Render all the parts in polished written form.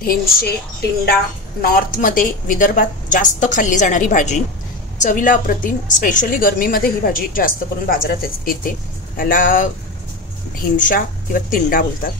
ढेमशे, टिंडा नॉर्थमध्ये विदर्भात जास्त खाल्ली जाणारी भाजी, चवीला अप्रतिम. स्पेशली गरमीमध्ये ही भाजी जास्त करून बाजारात येते. याला ढेमशा किंवा तिंडा बोलतात.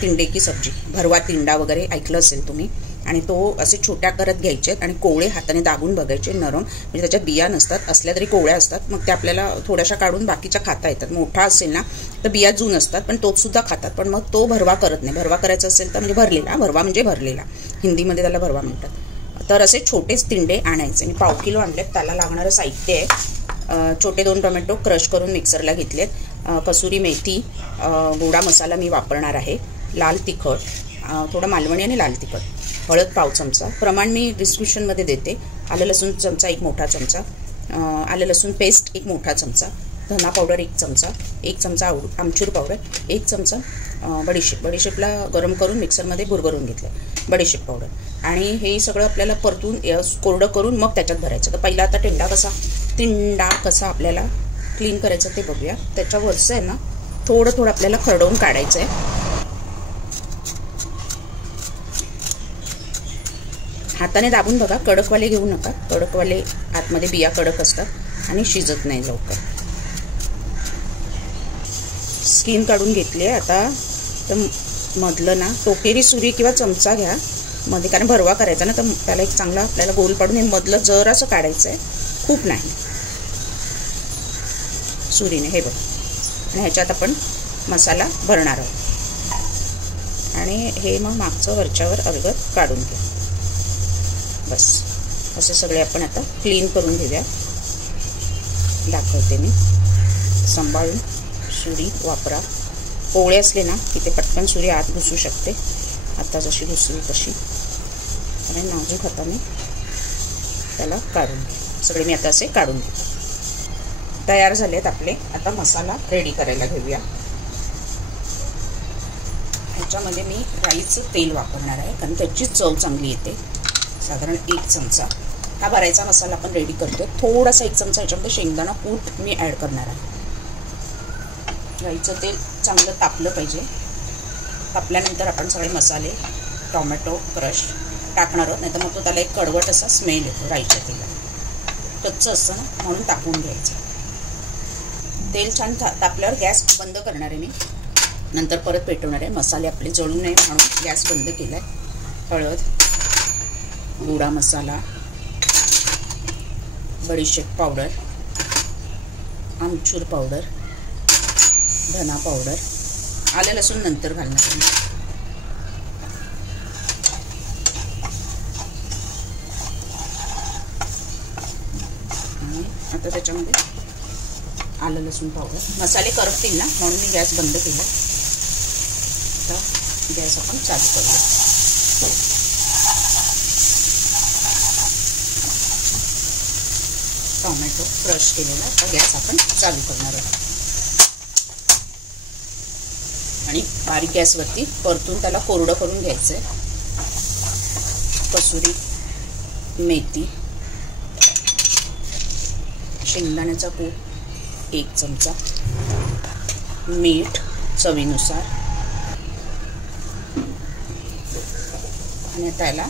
तिंडे की सब्जी, भरवा तिंडा वगैरे ऐकलं असेल तुम्ही. आणि तो असे छोट्या करत घ्यायचे आणि कोवळे हाताने दाबून बघायचे. नरम म्हणजे त्याच्यात बिया नसतात, असल्या तरी कोवळ्या असतात. मग ते आपल्याला थोड्याशा काढून बाकीच्या खाता येतात. मोठा असेल ना तर बिया जून असतात, पण तोच सुद्धा खातात. पण मग तो भरवा करत नाही. भरवा करायचा असेल तर म्हणजे भरलेला, भरवा म्हणजे भरलेला, हिंदीमध्ये त्याला भरवा म्हणतात. तर असे छोटेच तिंडे आणायचे. आणि 1/2 किलो आणलेत. त्याला लागणारं साहित्य आहे: छोटे 2 टोमॅटो क्रश करून मिक्सरला घेतलेत, कसुरी मेथी, गोडा मसाला मी वापरणार आहे, लाल तिखट, थोडा मालवणी आणि लाल तिखट, हळद 1/2 चमचा. प्रमाण मी डिस्क्रिप्शनमध्ये देते. आलं लसूण चमचा 1 मोठा चमचा, आलं लसूण पेस्ट 1 मोठा चमचा, धना पावडर 1 चमचा, 1 चमचा आमचूर पावडर, 1 चमचा बडीशेप. बडीशेपला गरम करून मिक्सरमध्ये भुरभरून घेतलं, बडीशेप पावडर. आणि हे सगळं आपल्याला परतून कोरडं करून मग त्याच्यात भरायचं. तर पहिला आता तिंडा कसा आपल्याला क्लीन करायचं ते बघूया. त्याच्यावरचं आहे ना थोडं आपल्याला खरडवून काढायचं आहे. हाताने दाबून बघा, कडकवाले घेऊ नका. कडकवाले आतमध्ये बिया कडक असतात आणि शिजत नाही लवकर. स्किन काढून घेतली आहे. आता तर मधलं ना टोकेरी सुरी किंवा चमचा घ्या मध्ये, कारण भरवा करायचा ना, तर त्याला एक चांगला आपल्याला गोल पाडून हे मधलं जरासं काढायचं आहे, खूप नाही, सुरीने. हे बघ. आणि ह्याच्यात आपण मसाला भरणार आहोत. आणि हे मग मागचं वरच्यावर अलगद काढून घ्या. बस असे सगळे आपण आता क्लीन करून घेऊया. दाखवते मी. सांभाळून सुरी वापरा. कोवळे असले ना की ते पटकन सुरी आत घुसू शकते. आता जशी घुसली तशी. आणि नाजूक हाताने त्याला काढून घ्या. सगळे मी आता असे काढून घेते. तयार झालेत आपले. आता मसाला रेडी करायला घेऊया. ह्याच्यामध्ये मी राईचं तेल वापरणार आहे, कारण त्याची चव चांगली येते. साधारण 1 चमचा हा भरायचा मसाला आपण रेडी करतो. थोडासा 1 चमचा ह्याच्यामध्ये शेंगदाणा कूट मी ॲड करणार आहे. राईचं तेल चांगलं तापलं पाहिजे. तापल्यानंतर आपण सगळे मसाले, टोमॅटो क्रश टाकणार आहोत. नाही तर मग तो त्याला एक कडवट असा स्मेल येतो राईच्या तेलात. कच्चं असतं ना, म्हणून टाकून घ्यायचं. तेल छान तापल्यावर गॅस बंद करणार आहे मी. नंतर परत पेटवणार आहे. मसाले आपले जळू नये म्हणून गॅस बंद केला आहे. हळद, गोडा मसाला, बडीशेप पावडर, आमचूर पावडर, धना पावडर, आलं लसूण नंतर घालणार आहे. आणि आता त्याच्यामध्ये आलं लसूण पावडर. मसाले करपतील ना, म्हणून मी गॅस बंद केला. आता गॅस आपण चालू करूया. टोमॅटो क्रश केलेला आता गॅस आपण चालू करणार आहोत. आणि बारीक गॅसवरती परतून त्याला कोरडं करून घ्यायचं आहे. कसुरी मेथी, शेंगदाण्याचा कूट 1 चमचा, मीठ चवीनुसार. आणि त्याला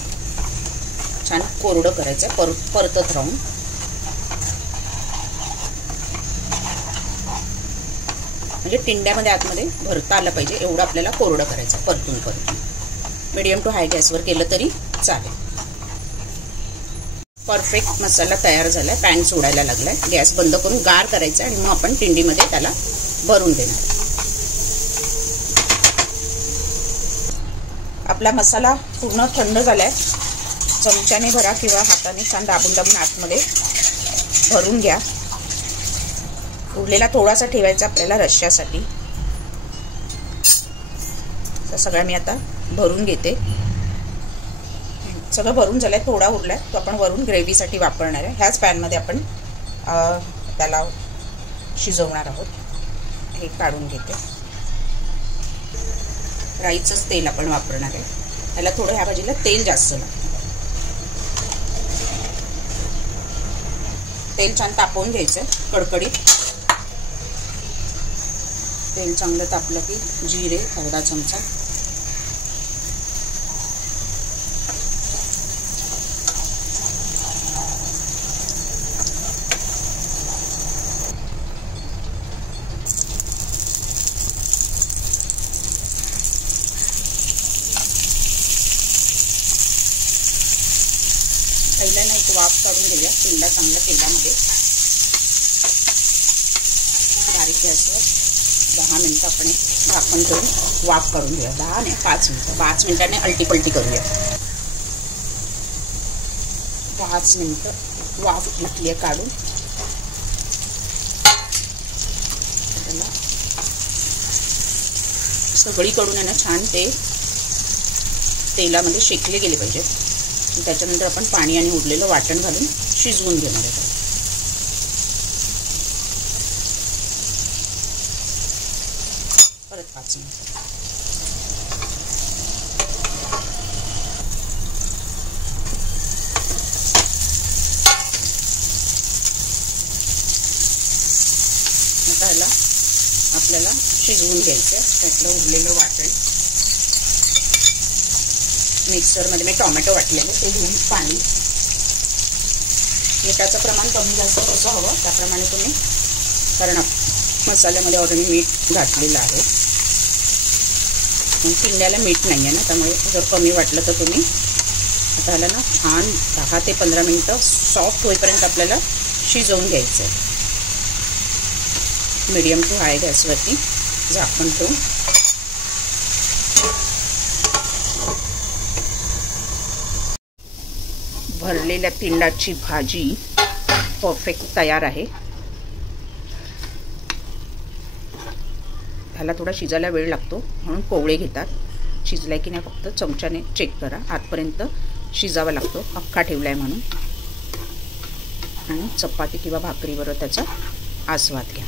छान कोरडं करायचं आहे, परतत राहून. म्हणजे टिंड्यामध्ये आतमध्ये भरता आलं पाहिजे एवढं आपल्याला कोरडं करायचं, परतून. मीडियम टू हाय गॅसवर केलं तरी चालेल. परफेक्ट मसाला तयार झाला आहे. पॅन सोडायला लागलाय. गॅस बंद करून गार करायचा आणि मग आपण टिंडीमध्ये त्याला भरून देणार. आपला मसाला पूर्ण थंड झालाय. चमच्याने भरा किंवा हाताने छान दाबून आतमध्ये भरून घ्या. उरलेला थोडासा ठेवायचा आपल्याला रश्श्यासाठी. सगळं मी आता भरून घेते. सगळं भरून झालंय. थोडा उरलाय तो आपण वरून ग्रेव्हीसाठी वापरणार आहे. ह्याच पॅनमध्ये आपण त्याला शिजवणार आहोत. हे काढून घेते. राईचंच तेल आपण वापरणार आहे. त्याला थोडं ह्या भाजीला तेल जास्त लागतं. तेल छान तापवून घ्यायचं कडकडीत. तेल चांगलं तापलं की जिरे अर्धा चमचा, ना एक वाफ काढून घेऊया. तिंडा चांगला तेलामध्ये बारीक गॅसवर 10 मिनिटं आपण झाकण ठेवून वाफ काढून घेऊया. 10 नाही 5 मिनिटं. 5 मिनिटांनी अलटीपलटी करूया. 5 मिनिटं वाफ घातली आहे काढून. त्याला सगळीकडून आहे ना छान ते तेलामध्ये शेकले गेले पाहिजे. त्याच्यानंतर आपण पाणी आणि उरलेलं वाटण घालून शिजवून घेणार आहे. परत 5 मिनिटं. आता ह्याला आपल्याला शिजवून घ्यायचं आहे. त्यातलं उरलेलं वाटण मिक्सरमध्ये मी टोमॅटो वाटलेले ते घेऊन पाणी. मिठाचं प्रमाण कमी जास्त कसं हवं त्याप्रमाणे तुम्ही, कारण मसाल्यामध्ये ऑलरेडी मीठ घातलेलं आहे. तिंड्याला मीठ नाही आहे ना, त्यामुळे जर कमी वाटलं तर तुम्ही. आता ह्याला ना छान 10 ते 15 मिनिटं सॉफ्ट होईपर्यंत आपल्याला शिजवून घ्यायचं आहे. मीडियम टू हाय गॅसवरती झाकण ठेवून. भरलेल्या तिंडाची भाजी परफेक्ट तयार आहे. ह्याला थोडा शिजायला वेळ लागतो म्हणून कोवळे घेतात. शिजलाय की नाही फक्त चमच्याने चेक करा. आतपर्यंत शिजावा लागतो, अख्खा ठेवलाय म्हणून. आणि चपाती किंवा भाकरीवर त्याचा आस्वाद घ्या.